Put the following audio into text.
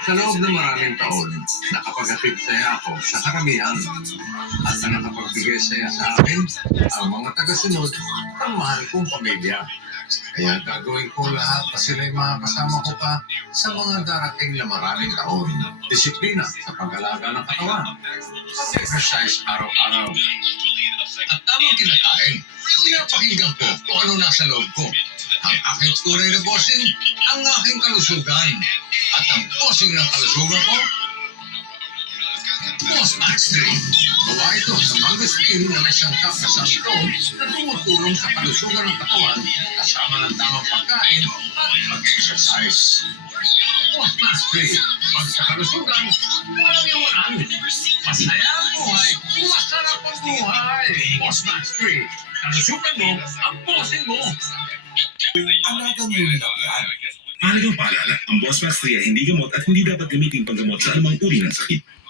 Sa loob ng maraming taon, nakapaghatid saya ako sa karamihan at ang nakapagbigay saya sa akin ang mga tagasunod ng mahal kong pamilya. Kaya gagawin ko lahat na sila'y makakasama ko pa sa mga darating na maraming taon. Disiplina sa pag-alaga ng katawan, pag-exercise araw-araw, at tamang kinakain. Pinapakinggan ko kung ano nasa loob ko. Ang aking tunay na bossing, ang aking kalusugan. At ang bossing ng kalusugan ko, Boss Max 3. Gawa ito sa mangosteen na may sangkap na sangkong na tumutulong sa kalusugan ng katawan kasama ng tamang pagkain at mag-exercise. Boss Max 3. Pag sa kalusugan, walang iwanan. Masaya ang buhay, masarap ang buhay. Boss Max 3. Kalusugan mo, ang bossing mo. Alaga mo yung nilagyan. Mahalagang paalala, ang Boss Max 3 ay hindi gamot at hindi dapat gamitin panggamot sa anumang uri ng sakit.